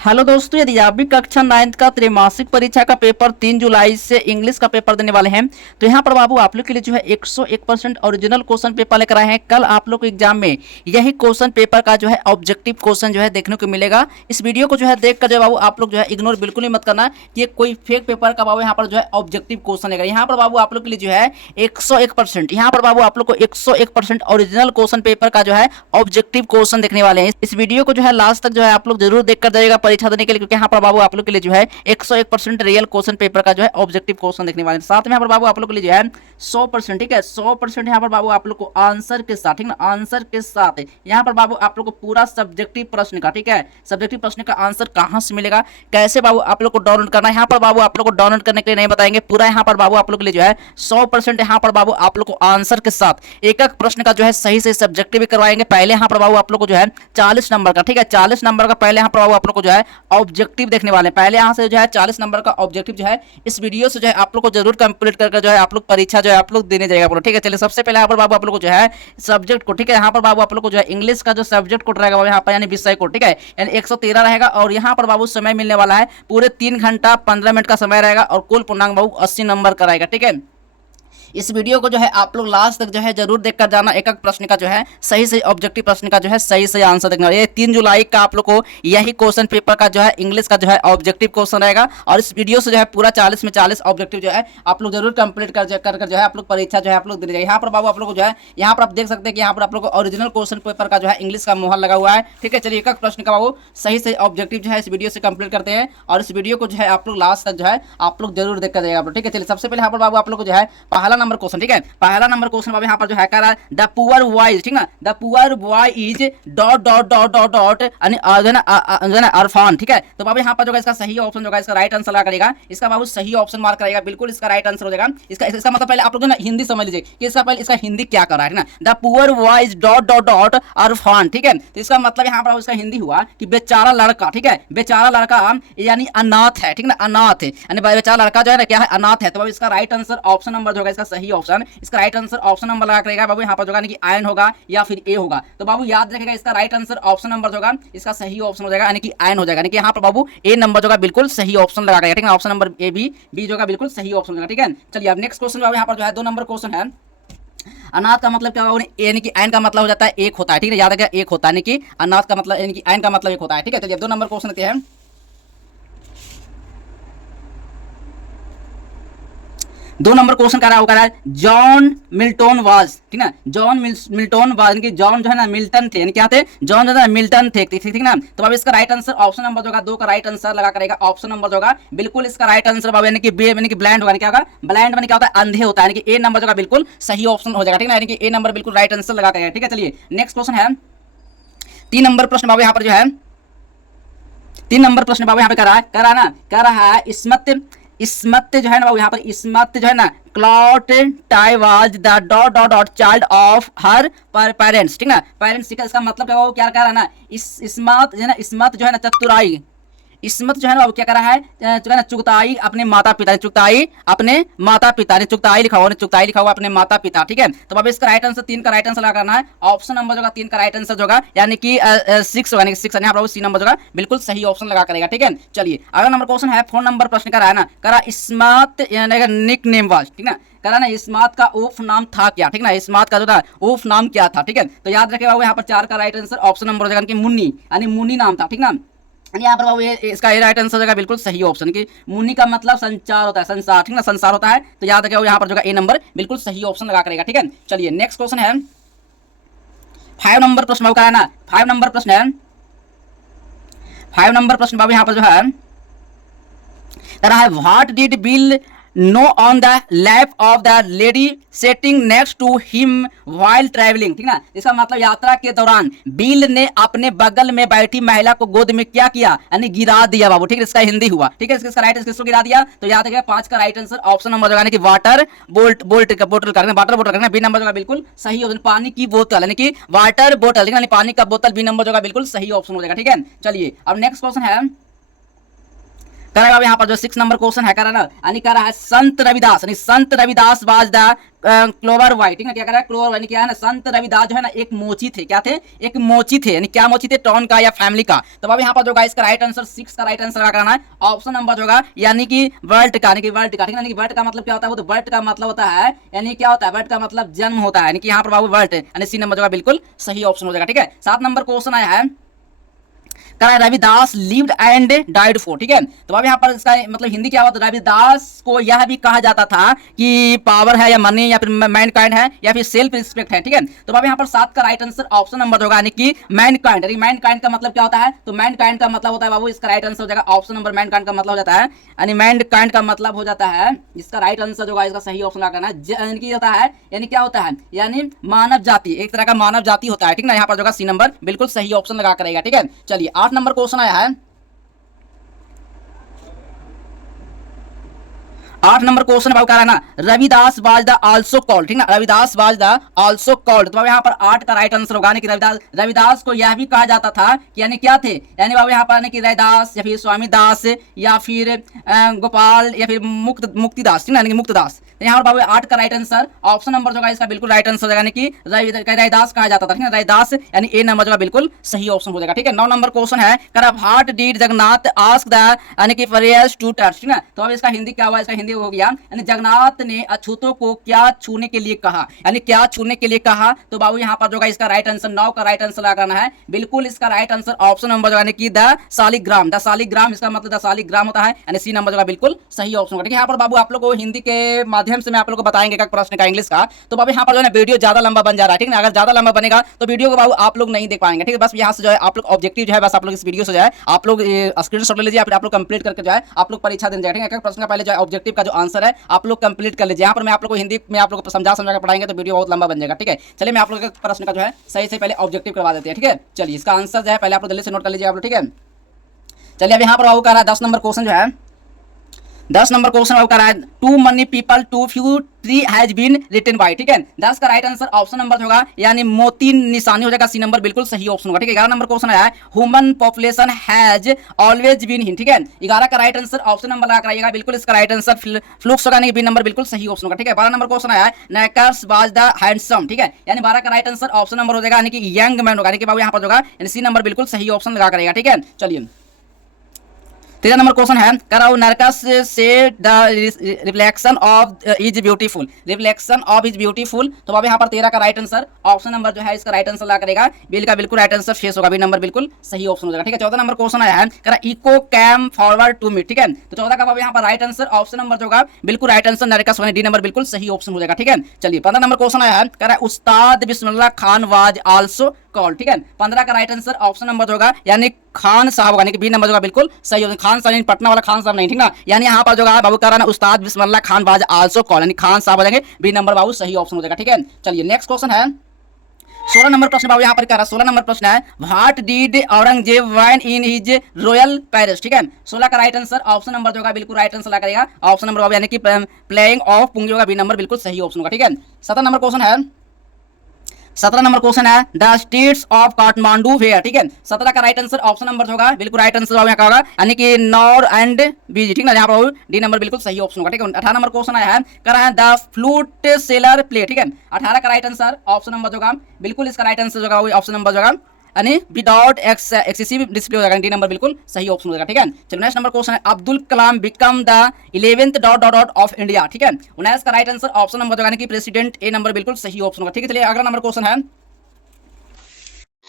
Hello दोस्तों, यदि आप भी कक्षा 9 का त्रैमासिक परीक्षा का पेपर 3 जुलाई से इंग्लिश का पेपर देने वाले हैं तो यहाँ पर बाबू आप लोग के लिए जो है 101% ओरिजिनल क्वेश्चन पेपर लेकर आए हैं। कल आप लोग को एग्जाम में यही क्वेश्चन पेपर का जो है ऑब्जेक्टिव क्वेश्चन जो है देखने को मिलेगा। इस वीडियो को जो है देखकर जो बाबू आप लोग जो है इग्नोर बिल्कुल ही मत करना कि ये कोई फेक पेपर का बाबू यहाँ पर जो है ऑब्जेक्टिव क्वेश्चन लेगा। यहाँ पर बाबू आप लोग के लिए जो है 101%, यहाँ पर बाबू आप लोग को 101% ओरिजिनल क्वेश्चन पेपर का जो है ऑब्जेक्टिव क्वेश्चन देखने वाले हैं। इस वीडियो को जो है लास्ट तक जो है आप लोग जरूर देखकर जाइएगा परीक्षा देने के लिए, क्योंकि यहाँ पर बाबू आप लोग के लिए जो है 101% रियल क्वेश्चन पेपर का जो है ऑब्जेक्टिव क्वेश्चन देखने वाले हैं। साथ में यहाँ पर बाबू आप लोग के लिए जो है 100%, ठीक है, 100% यहाँ पर बाबू आप लोग को आंसर के साथ, ठीक ना, आंसर के साथ यहाँ पर बाबू आप लोग को पूरा सब्जेक्टिव प्रश्न का, ठीक है, सब्जेक्टिव प्रश्न का आंसर कहाँ से मिलेगा, कैसे बाबू आप लोग को डाउनलोड करना है, यहाँ पर बाबू आप लोग को डाउनलोड करने के लिए नहीं बताएंगे। पूरा यहाँ पर बाबू आप लोग के लिए जो है 100% यहाँ पर बाबू आप लोग को आंसर के साथ एक एक प्रश्न का जो है सही से सब्जेक्टिव भी करवाएंगे। पहले यहाँ पर बाबू आप लोग को जो है 40 नंबर का, ठीक है, 40 नंबर का पहले यहाँ पर बाबू आप लोग को जो है ऑब्जेक्टिव देखने वाले हैं। पहले यहाँ से जो है 40 नंबर का ऑब्जेक्टिव जो है इस वीडियो से जो है आप लोग को जरूर कंप्लीट करके जो है आप लोग परीक्षा जो है आप लोग देने जाएगा, ठीक है। चलिए सबसे पहले यहाँ पर बाबू आप लोग को जो है सब्जेक्ट को, ठीक है, यहाँ पर बाबू आप लोग को जो है इंग्लिश का जो सब्जेक्ट कोड रहेगा यहाँ पर यानी विषय कोड, ठीक है, यानी 113 रहेगा। और यहाँ पर बाबू समय मिलने वाला है पूरे 3 घंटा 15 मिनट का समय रहेगा और कुल पूर्णांक बाबू 80 नंबर का रहेगा, ठीक है। इस वीडियो को जो है आप लोग लास्ट तक जो है जरूर देखकर जाना। एक एक प्रश्न का जो है सही से ऑब्जेक्टिव प्रश्न का जो है सही से आंसर देखना। ये 3 जुलाई का आप लोग को यही क्वेश्चन पेपर का जो है इंग्लिश का जो है ऑब्जेक्टिव क्वेश्चन रहेगा और इस वीडियो से जो है पूरा 40 में 40 ऑब्जेक्टिव जो है आप लोग जरूर कंप्लीट कर जो है आप लोग परीक्षा जो है आप लोग दे जाएगा। यहाँ पर बाबू आप लोग को जो है यहाँ पर आप देख सकते हैं कि यहाँ पर आप लोग को ओरिजिनल क्वेश्चन पेपर का जो है इंग्लिश का मोहर लगा हुआ है, ठीक है। चलिए एक एक प्रश्न का बाबू सही से ऑब्जेक्टिव जो है इस वीडियो से कंप्लीट करते हैं और इस वीडियो को जो है आप लोग लास्ट तक जो है आप लोग जरूर देख कर जाएगा, ठीक है। चलिए सबसे पहले यहाँ पर बाबू आप लोग को जो है पहला नंबर क्वेश्चन, ठीक है, पहला नंबर क्वेश्चन बाबू यहाँ पर जो है कह रहा है द पुअर बॉय, ठीक ना, the poor boy is dot dot dot dot dot Irfan, ठीक है। तो बाबू यहाँ पर जो है इसका सही ऑप्शन जो है इसका राइट आंसर लगा करेगा, इसका बाबू सही ऑप्शन मार्क करेगा, बिल्कुल इसका राइट आंसर हो जाएगा। इसका मतलब पहले आप लोग ना हिंदी समझ लीजिए कि इसका पहले इसका हिंदी क्या कर रहा है ना, the poor boy is dot dot dot Irfan, ठीक है। तो इसका मतलब यहाँ पर इसका हिंदी हुआ कि बेचारा लड़का, ठीक है, बेचारा लड़का यानी अनाथ है, ठीक ना, अनाथ है यानी बेचारा लड़का जो है ना क्या है, अनाथ है। तो बाबू इसका राइट आंसर ऑप्शन नंबर जो है इसका सही ऑप्शन, इसका राइट आंसर ऑप्शन नंबर लगा करेगा बाबू यहाँ पर जो कि आयन होगा या फिर ए होगा। तो बाबू याद रखेगा इसका राइट आंसर ऑप्शन नंबर जो इसका सही ऑप्शन हो जाएगा यानी कि आयन हो जाएगा, यानी कि यहाँ पर बाबू ए नंबर जो बिल्कुल सही ऑप्शन लगा करेगा, ठीक है, ऑप्शन नंबर ए बी जो बिल्कुल सही ऑप्शन होगा, ठीक है। चलिए अब नेक्स्ट क्वेश्चन बाबू यहाँ पर जो है 2 नंबर क्वेश्चन है। अनाथ का मतलब क्या होगा, यानी कि आयन का मतलब हो जाता है एक होता है, ठीक है, याद रखिएगा एक होता है, यानी कि अनाथ का मतलब यानी कि आयन का मतलब एक होता है, ठीक है। चलिए 2 नंबर क्वेश्चन लेते हैं। 2 नंबर क्वेश्चन कह रहा है जॉन मिल्टन वाज, ठीक ना, जॉन मिल्टन वाज यानी कि जॉन जो है ना मिल्टन थे, यानी क्या थे, जॉन जो है ना मिल्टन थे, ठीक ना। तो अब इसका राइट आंसर ऑप्शन नंबर जो 2 का राइट आंसर लगा करेगा, ऑप्शन नंबर जो बिल्कुल इसका राइट आंसर बाबू यानी कि बी यानी कि ब्लाइंड होगा, क्या होगा, ब्लाइंड यानी क्या होता है, अंधे होता है, यानी कि ए नंबर जो बिल्कुल सही ऑप्शन हो जाएगा, ठीक ना, यानी कि ए नंबर बिल्कुल राइट आंसर लगा करेगा, ठीक है। चलिए नेक्स्ट क्वेश्चन है 3 नंबर प्रश्न बाबू यहाँ पर जो है 3 नंबर प्रश्न बाबू यहाँ पे कह रहा है इसमत जो है ना बाबू यहाँ पर इसमत जो है ना clot tie was the dot dot dot child of her parents, ठीक ना, पेरेंट्स, इसका मतलब क्या वो क्या कह रहा है ना, इसमत जो है ना, इसमत जो है ना चतुराई, इसमत जो है ना क्या कर रहा है चुगताई अपने माता पिता, चुगताई अपने माता पिता ने चुगताई लिखा हुआ, चुगताई लिखा हुआ अपने माता पिता, ठीक है। तो अब इसका राइट आंसर 3 का राइट आंसर लगा करना है, ऑप्शन नंबर जो 3 का राइट आंसर जो यानी कि 6 होगा, 6 यहाँ पर सी नंबर जो बिल्कुल सही ऑप्शन लगा करेगा, ठीक है। चलिए अगला नंबर क्वेश्चन है 4 नंबर प्रश्न का है ना, करा स्मार्ट निक नेम वाज, ठीक ना, करा ना इस्मात का उफ नाम था क्या, ठीक ना, इस्मात का जो था उफ नाम क्या था, ठीक है। तो याद रखेगा यहाँ पर 4 का राइट आंसर ऑप्शन नंबर हो जाएगा मुन्नी यानी मुन्नी नाम था, ठीक ना। यहाँ पर बाबू ये इसका राइट आंसर होगा बिल्कुल सही ऑप्शन कि मुन्नी का मतलब संचार होता है, संसार, ठीक ना, संसार होता है। तो याद रखिए यहाँ पर जो ए नंबर बिल्कुल सही ऑप्शन लगा करेगा, ठीक है। चलिए नेक्स्ट क्वेश्चन है 5 नंबर प्रश्न बाबू का है ना, 5 नंबर प्रश्न है, 5 नंबर प्रश्न बाबू यहाँ पर जो है कह रहा है what did Bill know on the lap of the lady sitting next to him while travelling, ठीक ना, इसका मतलब यात्रा के दौरान बिल ने अपने बगल में बैठी महिला को गोद में क्या किया यानी गिरा दिया बाबू, ठीक है, इसका हिंदी हुआ, ठीक है। इसका राइट किसको गिरा दिया, तो याद रखिएगा 5 का राइट आंसर ऑप्शन नंबर यानी कि वाटर बोतल करना, वाटर बोतल करना, बी नंबर जो बिल्कुल सही ऑप्शन पानी की बोतल यानी कि वाटर बोतल, ठीक है, पानी का बोतल, बी नंबर जो बिल्कुल सही ऑप्शन हो जाएगा, ठीक है। चलिए अब नेक्स्ट क्वेश्चन है करेगा यहाँ पर जो 6 नंबर क्वेश्चन है करा ना, यानी कह रहा है संत रविदास, यानी संत Ravidas was the clover white, ठीक है, क्या कर रहा है क्लोवर वाइट, क्या है ना संत रविदास जो है ना एक मोची थे, क्या थे, एक मोची थे, यानी क्या मोची थे, टॉन का या फैमिली का। तो अब यहाँ पर जो गाइस का राइट आंसर 6 का राइट आंसर करना है ऑप्शन नंबर जो होगा यानी कि वर्ल्ड का, यानी कि वर्ल्ड का, ठीक है, यानी कि वर्ल्ड का मतलब क्या होता है, वो तो वर्ल्ड का मतलब होता है, यानी क्या होता है, वर्ल्ड का मतलब जन्म होता है, यानी कि यहाँ पर बाबू वर्ल्ड, यानी सी नंबर जो है बिल्कुल सही ऑप्शन हो जाएगा, ठीक है। 7 नंबर क्वेश्चन आया है Ravidas lived and died for, ठीक है। तो अब यहाँ पर इसका मतलब हिंदी क्या होता है, रविदास को यह भी कहा जाता था कि पावर है या मनी या फिर मैनकाइंड है या फिर सेल्फ रिस्पेक्ट है, ठीक है। तो अब यहाँ पर 7 का राइट आंसर ऑप्शन नंबर होगा यानी कि मैनकाइंड, यानी मैनकाइंड का मतलब क्या होता है, तो मैनकाइंड का मतलब होता है बाबू, इसका राइट आंसर हो जाएगा ऑप्शन नंबर, मैनकाइंड का मतलब हो जाता है, यानी मैनकाइंड का मतलब हो जाता है, इसका राइट आंसर जो होगा इसका सही ऑप्शन लगाना है, यानी कि होता है, यानी क्या होता है, यानी मानव जाति, एक तरह का मानव जाति होता है, ठीक ना। यहाँ पर जो होगा सी नंबर बिल्कुल सही ऑप्शन लगा करेगा, ठीक है। चलिए 8 नंबर क्वेश्चन आया है, 8 नंबर क्वेश्चन बाबू कह रहा है ना Ravidas was the also called, ठीक ना, Ravidas was the also called. तो बाबू यहाँ पर 8 का राइट आंसर होगा कि रविदास को यह भी कहा जाता था कि यानी क्या थे, यानी बाबू यहाँ पर कि रविदास या फिर स्वामी दास या फिर गोपाल या फिर मुक्तिदास, ठीक ना, यानी कि मुक्तदास। यहाँ पर बाबू 8 का राइट आंसर ऑप्शन नंबर जो है इसका बिल्कुल राइट आंसर हो जाएगा, यानी कि रविदास कहा जाता था, ठीक है, रविदास, यानी ए नंबर जो है बिल्कुल सही ऑप्शन हो जाएगा, ठीक है। 9 नंबर क्वेश्चन है what did Jagannath ask the यानी कि फरियस टू टच, ठीक है। तो अब इसका हिंदी क्या हुआ, इसका हिंदी हो गया यानी जगन्नाथ ने अछूतों को क्या छूने के लिए कहा, यानी क्या छूने के लिए कहा। तो बाबू यहाँ पर जो है इसका राइट आंसर 9 का राइट आंसर लगाना है, बिल्कुल इसका राइट आंसर ऑप्शन नंबर जो यानी कि द शालिग्राम, द शालिग्राम, इसका मतलब द शालिग्राम होता है, यानी सी नंबर जो बिल्कुल सही ऑप्शन होगा, ठीक है। यहाँ पर बाबू आप लोग को हिंदी के माध्यम से मैं आप लोग को बताएंगे एक प्रश्न का इंग्लिश का। तो बाबू यहाँ पर जो है वीडियो ज्यादा लंबा बन जा रहा है, ठीक है, अगर ज्यादा लंबा बनेगा तो वीडियो को बाबू आप लोग नहीं देख पाएंगे, ठीक है। बस यहाँ से जो है आप लोग ऑब्जेक्टिव जो है बस आप लोग इस वीडियो से जो है आप लोग स्क्रीनशॉट ले लीजिए, फिर आप लोग कंप्लीट करके जो है आप लोग परीक्षा देने जाएंगे, ठीक है। एक प्रश्न का पहले जो है ऑब्जेक्टिव का जो आंसर है आप लोग कंप्लीट कर लीजिए। यहाँ पर मैं आप लोग को हिंदी में आप लोग को समझा के पढ़ाएंगे तो वीडियो बहुत लंबा बन जाएगा, ठीक है। चलिए मैं आप लोग के प्रश्न का जो है सही से पहले ऑब्जेक्टिव करवा देते हैं, ठीक है। चलिए इसका आंसर जो है पहले आप लोग जल्दी से नोट कर लीजिए आप लोग, ठीक है। चलिए अब यहाँ पर बाबू कह रहा है 10 नंबर क्वेश्चन जो है, 10 नंबर क्वेश्चन आपका रहा है too many people too few tree has been written by, ठीक है। 10 का राइट आंसर ऑप्शन नंबर होगा यानी मोती निशानी हो जाएगा, सी नंबर बिल्कुल सही ऑप्शन होगा, ठीक है। 11 नंबर क्वेश्चन आया है human population has always been हिन, ठीक है। 11 का राइट आंसर ऑप्शन नंबर लगा कराइएगा, बिल्कुल इसका राइट आंसर फ्लूक्स होगा, नहीं बी नंबर बिल्कुल सही ऑप्शन होगा, ठीक है। 12 नंबर क्वेश्चन आया है नेकर्स वाज द हैंडसम, ठीक है, यानी 12 का राइट आंसर ऑप्शन नंबर हो जाएगा यानी कि यंग मैन होगा, यानी कि बाबू यहाँ पर होगा यानी सी नंबर बिल्कुल सही ऑप्शन लगा करेगा, ठीक है। चलिए 13 नंबर क्वेश्चन है कराओ नरकस से the reflection of is beautiful, reflection of is beautiful. तो अब यहाँ पर 13 का राइट आंसर ऑप्शन नंबर जो है इसका राइट आंसर ला करेगा, बिल का बिल्कुल राइट आंसर फेस होगा, बी नंबर बिल्कुल सही ऑप्शन हो जाएगा, ठीक है। 14 नंबर क्वेश्चन आया है करा echo came forward to me, ठीक है। तो 14 का यहाँ पर राइट आंसर ऑप्शन नंबर जो होगा बिल्कुल राइट आंसर नरकस डी नंबर बिल्कुल सही ऑप्शन हो जाएगा, ठीक है। चलिए 15 नंबर क्वेश्चन आया है करा उस्ताद Bismillah Khan was also call, ठीक है। 15 का राइट आंसर ऑप्शन नंबर होगा यानी खान साहब होगा, यानी कि बी नंबर होगा बिल्कुल सही होगा, खान साहब पटना वाला खान साहब नहीं, ठीक ना, यानी यहाँ पर जो है बाबू कह रहा है उस्ताद Bismillah Khan was also call, यानी खान साहब हो जाएंगे, बी नंबर बाबू सही ऑप्शन हो जाएगा, ठीक है। चलिए नेक्स्ट क्वेश्चन है 16 नंबर प्रश्न बाबू यहाँ पर कह रहा है 16 नंबर प्रश्न है what did Aurangzeb wine in his royal palace, ठीक है। 16 का राइट आंसर ऑप्शन नंबर जो होगा बिल्कुल राइट आंसर लगा करेगा, ऑप्शन नंबर बाबू यानी कि प्लेइंग ऑफ पुंगी होगा, बी नंबर बिल्कुल सही ऑप्शन होगा, ठीक है। 17 नंबर क्वेश्चन है 17 नंबर क्वेश्चन है the states of Kathmandu where, ठीक है। 17 का राइट आंसर ऑप्शन नंबर होगा बिल्कुल राइट आंसर यहाँ का होगा यानी कि नॉर एंड बीजी, ठीक है, यहाँ पर डी नंबर बिल्कुल सही ऑप्शन होगा, ठीक है। 18 नंबर क्वेश्चन आया है कर रहा है द फ्लूट सेलर प्ले, ठीक है। 18 का राइट आंसर ऑप्शन नंबर होगा बिल्कुल इसका राइट आंसर होगा ऑप्शन नंबर होगा यानी विदाउट एक्सेसिव डिस्प्ले हो जाएगा, डी नंबर बिल्कुल सही ऑप्शन हो जाएगा, ठीक है। चलो नेक्स्ट नंबर क्वेश्चन है Abdul Kalam become the 11th dot dot dot of India, ठीक है। 19 का राइट आंसर ऑप्शन नंबर होगा यानी कि प्रेसिडेंट, ए नंबर बिल्कुल सही ऑप्शन होगा, ठीक है। चलिए अगला नंबर क्वेश्चन है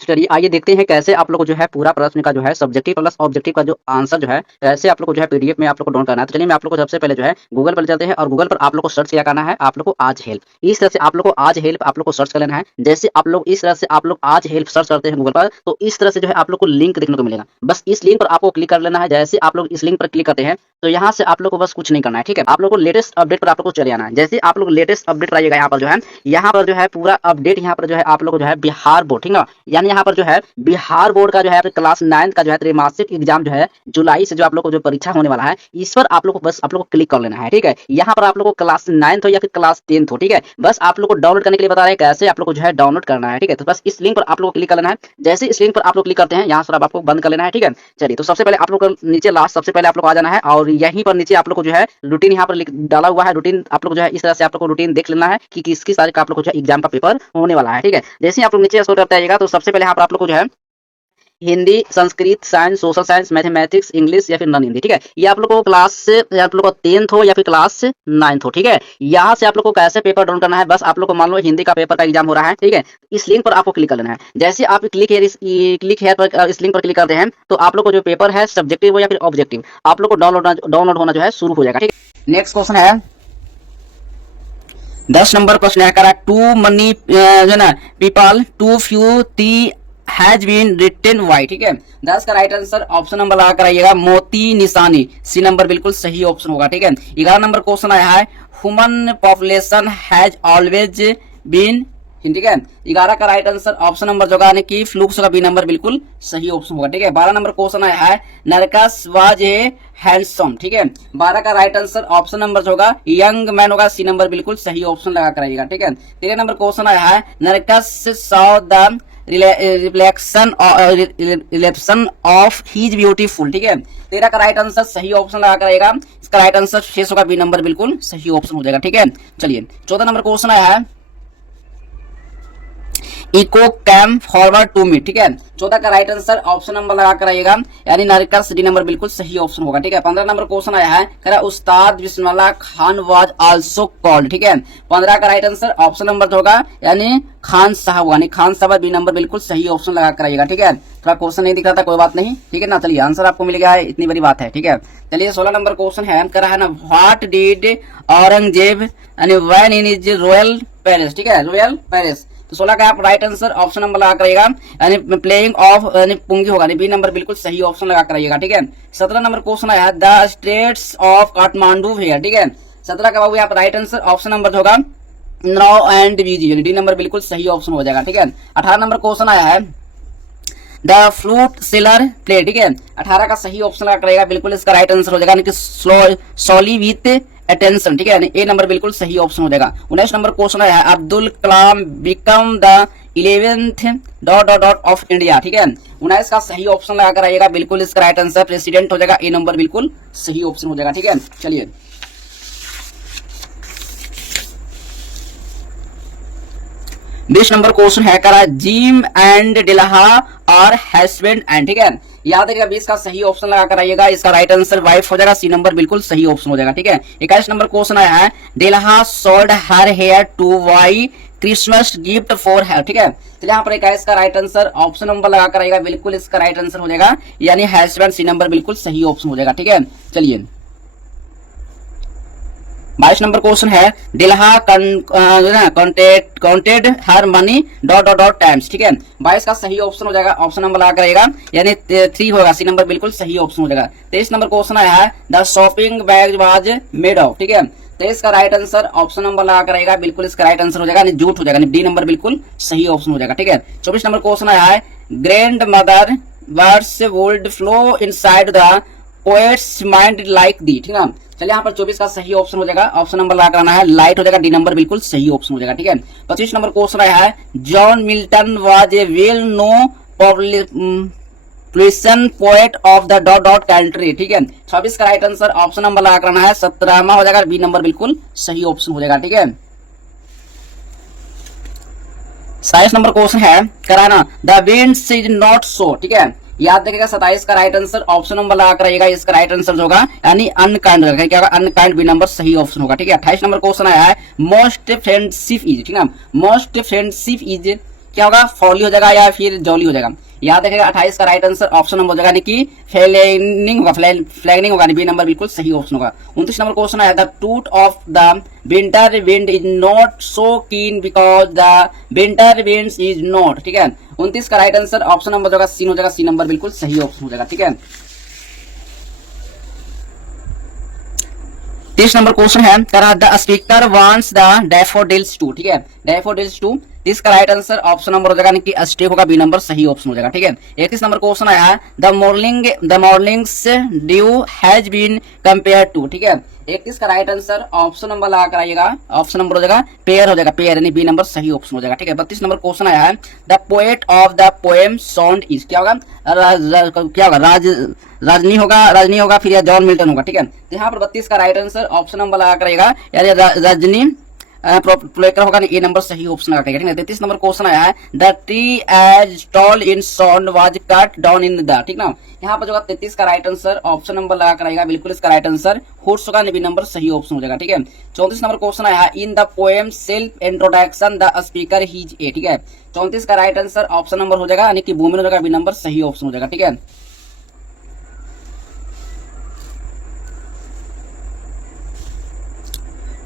चलिए आइए देखते हैं कैसे आप लोग को जो है पूरा प्रश्न का जो है सब्जेक्टिव प्लस ऑब्जेक्टिव का जो आंसर जो है कैसे आप लोग को जो है पीडीएफ में आप लोग को डाउनलोड करना है। तो चलिए मैं आप लोग को सबसे पहले जो है गूगल पर चलते हैं और गूगल पर आप लोग को सर्च किया करना है आप लोग को आज हेल्प, इस तरह से आप लोग को आज हेल्प आप लोग को सर्च कर लेना है। जैसे आप लोग इस तरह से आप लोग आज हेल्प सर्च करते हैं गूगल पर तो इस तरह से जो है आप लोग को लिंक देखने को मिलेगा, बस इस लिंक पर आपको क्लिक कर लेना है। जैसे आप लोग इस लिंक पर क्लिक करते हैं तो यहाँ से आप लोग को बस कुछ नहीं करना है, ठीक है। आप लोग को लेटेस्ट अपडेट पर आप लोग को चले आना है। जैसे आप लोग लेटेस्ट अपडेट आइएगा यहाँ पर जो है पूरा अपडेट यहाँ पर जो है आप लोग को जो है बिहार बोर्ड, ठीक है, यानी यहाँ पर जो है बिहार बोर्ड का जो है क्लास 9 का जो है त्रैमासिक एग्जाम जो है जुलाई से जो आप लोग को जो परीक्षा होने वाला है, इस पर आप लोग को बस आप लोग को क्लिक कर लेना है। ठीक है, यहाँ पर आप लोग को क्लास 9 हो या फिर क्लास 10 हो, ठीक है, बस आप लोग को डाउनलोड करने के लिए बता रहे हैं कैसे आप लोग को जो है डाउनलोड करना है। ठीक है, तो बस इस लिंक पर आप लोग को क्लिक कर लेना है। जैसे इस लिंक पर आप लोग क्लिक करते हैं, यहाँ से आपको बंद कर लेना है। ठीक है, चलिए, तो सबसे पहले आप लोग को नीचे लास्ट सबसे पहले आप लोग को आ जाना है और यहीं पर नीचे आप लोग को जो है रूटीन यहाँ पर डाला हुआ है। रूटीन आप लोग जो है इस तरह से आप लोग को रूटीन देख लेना है कि किसकी तारीख का आप लोग को जो है एग्जाम का पेपर होने वाला है। ठीक है, जैसे ही आप लोग नीचे स्क्रॉल करते आइएगा तो सबसे पहले यहाँ पर आप लोग को जो है Hindi, Sanskrit, science, social science, mathematics, English या फिर नॉन हिंदी। ठीक है, ये आप लोग को क्लास से आप लोग को 10th हो या फिर क्लास 9th हो। ठीक है, यहाँ से आप लोग को कैसे पेपर डाउन करना है, बस आप लोग को मान लो हिंदी का पेपर का एग्जाम हो रहा है। ठीक है, इस लिंक पर आपको क्लिक कर लेना है। जैसे आप क्लिक है इस लिंक पर क्लिक करते हैं तो आप लोग को जो पेपर है सब्जेक्टिव हो या फिर ऑब्जेक्टिव आप लोग को डाउनलोड होना जो है शुरू हो जाएगा। ठीक है, नेक्स्ट क्वेश्चन है 10 नंबर क्वेश्चन है, करा टू मनी जो है ना people too few tree has been written by. ठीक है, 10 का राइट आंसर ऑप्शन नंबर लगा कर आइएगा मोती निशानी, सी नंबर बिल्कुल सही ऑप्शन होगा। ठीक है, 11 नंबर क्वेश्चन आया है human population has always been. ठीक है, 11 का राइट आंसर ऑप्शन नंबर जो यानी कि फ्लूक्स का बी नंबर बिल्कुल सही ऑप्शन होगा। ठीक है, 12 नंबर क्वेश्चन आया है नरकस वाज ए हैंडसम। ठीक है, 12 का राइट आंसर ऑप्शन नंबर जो होगा यंग मैन होगा, सी नंबर बिल्कुल सही ऑप्शन लगा कर आइएगा। ठीक है, 13 नंबर क्वेश्चन आया है Narcissus saw the reflection of his beautiful. ठीक है, 13 का राइट आंसर सही ऑप्शन लगा करेगा, इसका राइट आंसर 600 का बी नंबर बिल्कुल सही ऑप्शन हो जाएगा। ठीक है, चलिए 14 नंबर क्वेश्चन आया है echo came forward to me. ठीक है, 14 का राइट आंसर ऑप्शन नंबर लगा कर आइएगा, यानी नरकस डी नंबर बिल्कुल सही ऑप्शन होगा। ठीक है, 15 नंबर क्वेश्चन आया है करा उस्ताद Bismillah Khan was also called. ठीक है, 15 का राइट आंसर ऑप्शन नंबर होगा यानी खान साहब, यानी खान साहब बी नंबर बिल्कुल सही ऑप्शन लगा कर आइएगा। ठीक है, थोड़ा क्वेश्चन नहीं दिख रहा था, कोई बात नहीं। ठीक है ना, चलिए आंसर आपको मिल गया है, इतनी बड़ी बात है। ठीक है, चलिए 16 नंबर क्वेश्चन है करा है ना व्हाट डिड औरंगजेब यानी when in is royal palace. ठीक है, रॉयल पैलेस, तो 16 का आप राइट आंसर ऑप्शन नंबर लगा करिएगा यानी प्लेइंग ऑफ यानी पुंगी होगा, बी नंबर बिल्कुल सही ऑप्शन लगा करिएगा। ठीक है, 17 नंबर क्वेश्चन आया है द स्ट्रेट्स ऑफ काठमांडू है। ठीक है, 17 का बाबू आप राइट आंसर ऑप्शन नंबर होगा no and BG, D number बिल्कुल सही ऑप्शन हो जाएगा। ठीक है, 18 नंबर क्वेश्चन आया है द फ्लूट सेलर प्ले। ठीक है, 18 का सही ऑप्शन लगा करेगा बिल्कुल इसका राइट आंसर हो जाएगा यानी कि सोली विथ अटेंशन। ठीक है, ए नंबर बिल्कुल सही ऑप्शन हो जाएगा। 19 नंबर क्वेश्चन आया है Abdul Kalam become the 11th dot dot dot of India. ठीक है, 19 का सही ऑप्शन लगा कर आइएगा बिल्कुल इसका राइट आंसर प्रेसिडेंट हो जाएगा, ए नंबर बिल्कुल सही ऑप्शन हो जाएगा। ठीक है, चलिए 20 नंबर क्वेश्चन है करा जिम एंड डिल्हा और हस्बैंड एंड। ठीक है, याद रखिएगा 20 का सही ऑप्शन लगा कर आइएगा, इसका राइट आंसर वाइफ हो जाएगा, सी नंबर बिल्कुल सही ऑप्शन हो जाएगा। ठीक है, 21 नंबर क्वेश्चन आया है Della sold her hair to buy Christmas gift for her. ठीक है, तो यहाँ पर 21 का राइट आंसर ऑप्शन नंबर लगा कर आइएगा बिल्कुल इसका राइट आंसर हो जाएगा यानी हस्बैंड, सी नंबर बिल्कुल सही ऑप्शन हो जाएगा। ठीक है, चलिए 22 नंबर क्वेश्चन है Della counted her money dot dot dot times. ठीक है, 22 का सही ऑप्शन हो जाएगा, ऑप्शन नंबर लगा करेगा यानी 3 होगा, सी नंबर बिल्कुल सही ऑप्शन हो जाएगा। 23 नंबर क्वेश्चन आया है the shopping bag was made of. ठीक है, 23 का राइट आंसर ऑप्शन नंबर लगा करेगा बिल्कुल इसका राइट आंसर हो जाएगा यानी जूट हो जाएगा, डी नंबर बिल्कुल सही ऑप्शन हो जाएगा। ठीक है, 24 नंबर क्वेश्चन आया है grand mother words would flow inside the poets mind like the. ठीक है, चलिए यहाँ पर 24 का सही ऑप्शन हो जाएगा, ऑप्शन नंबर लगा कराना है लाइट हो जाएगा, डी नंबर बिल्कुल सही ऑप्शन हो जाएगा। ठीक है, 25 नंबर क्वेश्चन आया है John Milton was a well no population poet of the dot dot country. ठीक है, 26 का राइट आंसर ऑप्शन नंबर लगा कराना है 17वां हो जाएगा, बी नंबर बिल्कुल सही ऑप्शन हो जाएगा। ठीक है, 27 नंबर क्वेश्चन है कराना द विंड्स इज नॉट सो। ठीक है, याद रखिएगा 27 का राइट आंसर ऑप्शन नंबर लगा कर आइएगा, इसका राइट आंसर होगा यानी अनकाइंड, क्या होगा अनकाइंड, बी नंबर सही ऑप्शन होगा। ठीक है, 28 नंबर क्वेश्चन आया है मोस्ट फ्रेंडशिप इज। ठीक है, मोस्ट फ्रेंडशिप इज क्या होगा फॉली हो जाएगा या फिर जॉली हो जाएगा। याद रखिएगा 28 का राइट आंसर ऑप्शन नंबर हो जाएगा यानी कि फ्लैगनिंग होगा, फ्लैगनिंग होगा, बी नंबर बिल्कुल सही ऑप्शन होगा। 29 नंबर क्वेश्चन आया the tooth of the winter wind is not so keen because the winter winds is not. ठीक है, 29 का राइट आंसर ऑप्शन नंबर होगा सी हो जाएगा, सी नंबर बिल्कुल सही ऑप्शन हो जाएगा। ठीक है, 30 नंबर क्वेश्चन है, करा the speaker wants the daffodils to, ठीक है, डैफोडिल्स टू, इसका राइट आंसर ऑप्शन नंबर हो जाएगा, यानी कि स्टेक होगा, बी नंबर सही ऑप्शन हो जाएगा, ठीक है। 31 नंबर क्वेश्चन आया है, the morning's dew has been compare to, ठीक है। 31 का राइट आंसर ऑप्शन नंबर लगा कर आइएगा, ऑप्शन नंबर हो जाएगा पेयर, हो जाएगा पेयर, यानी बी नंबर सही ऑप्शन हो जाएगा, ठीक है। 32 नंबर क्वेश्चन आया है, the poet of the poem sound is, क्या होगा, क्या होगा, राजनी होगा फिर या जॉन मिल्टन होगा, ठीक है। तो यहाँ पर 32 का राइट आंसर ऑप्शन नंबर लगा कर आइएगा, यानी रजनी प्लेकर होगा, ए नंबर सही ऑप्शन लगाएगा, ठीक है। 33 नंबर क्वेश्चन आया है, the tree as tall in sound was cut down in the, ठीक ना। यहाँ पर जो 33 का राइट आंसर ऑप्शन नंबर लगा कर आएगा, बिल्कुल इसका राइट आंसर हुड्स होगा, बी नंबर सही ऑप्शन हो जाएगा, ठीक है। 34 नंबर क्वेश्चन आया है, in the poem self introduction the speaker his a, ठीक है। 34 का राइट आंसर ऑप्शन नंबर हो जाएगा, यानी कि वुमेन हो जाएगा, बी नंबर सही ऑप्शन हो जाएगा, ठीक है।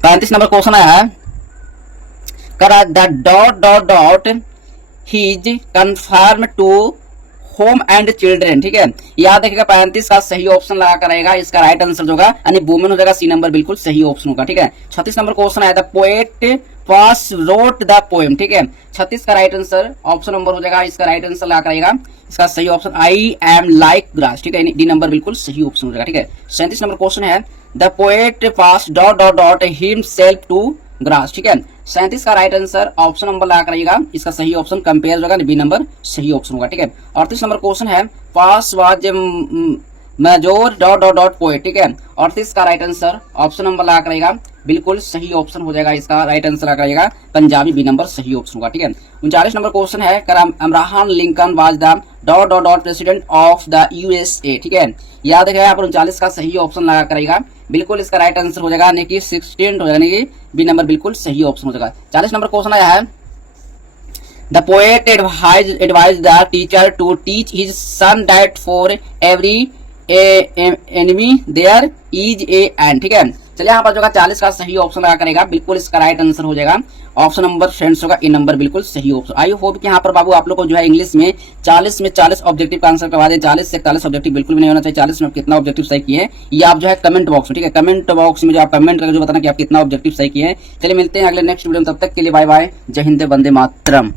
35 नंबर क्वेश्चन आया है, करा the dot his confirm to home and children, ठीक है। याद रखिएगा 35 का सही ऑप्शन लगा कर आएगा, इसका राइट आंसर जो होगा यानी वुमेन हो जाएगा, सी नंबर बिल्कुल सही ऑप्शन होगा, ठीक है। 36 नंबर क्वेश्चन आया, the poet pass wrote the poem, ठीक है। 36 का राइट आंसर ऑप्शन नंबर हो जाएगा, इसका राइट आंसर लगा कर आएगा, इसका सही option I am like grass, ठीक है, डी नंबर बिल्कुल सही ऑप्शन हो जाएगा, ठीक है। 37 नंबर क्वेश्चन है, the poet pass dot himself to grass, ठीक है। 37 का राइट आंसर ऑप्शन नंबर लगा कराइएगा, इसका सही ऑप्शन कंपेयर होगा, बी नंबर सही ऑप्शन होगा, ठीक है। 38 नंबर क्वेश्चन है, पास वाज मेजोर डॉट पोएट, ठीक है। 38 का राइट आंसर ऑप्शन नंबर लगा कराइएगा, बिल्कुल सही ऑप्शन हो जाएगा, इसका राइट आंसर लगा कराइएगा पंजाबी, बी नंबर सही ऑप्शन होगा, ठीक है। 39 नंबर क्वेश्चन है, Abraham Lincoln was the dot president of the USA, ठीक है। याद रखिएगा यहाँ पर 39 का सही ऑप्शन लगा कराइएगा, बिल्कुल इसका राइट आंसर हो जाएगा, यानी कि 16 हो जाएगा, यानी कि बी नंबर बिल्कुल सही ऑप्शन हो जाएगा। 40 नंबर क्वेश्चन आया है, the poet advise the teacher to teach his son that for every enemy there is a and, ठीक है। चलिए यहाँ पर जो 40 का सही ऑप्शन लगा करेगा, बिल्कुल इसका राइट आंसर हो जाएगा, ऑप्शन नंबर फ्रेंड्स होगा, ए नंबर बिल्कुल सही ऑप्शन। आई होप कि यहाँ पर बाबू आप लोग को जो है इंग्लिश में 40 में 40 ऑब्जेक्टिव का आंसर करवा दे, 40 से 41 ऑब्जेक्टिव बिल्कुल भी नहीं होना चाहिए। 40 में आप कितना ऑब्जेक्टिव सही किए हैं ये आप जो है कमेंट बॉक्स में, ठीक है, कमेंट बॉक्स में जो आप कमेंट करके जो बताना कि आप कितना ऑब्जेक्टिव सही किए हैं। चलिए मिलते हैं अगले नेक्स्ट वीडियो में, तब तक के लिए बाय बाय, जय हिंद, वंदे मातरम।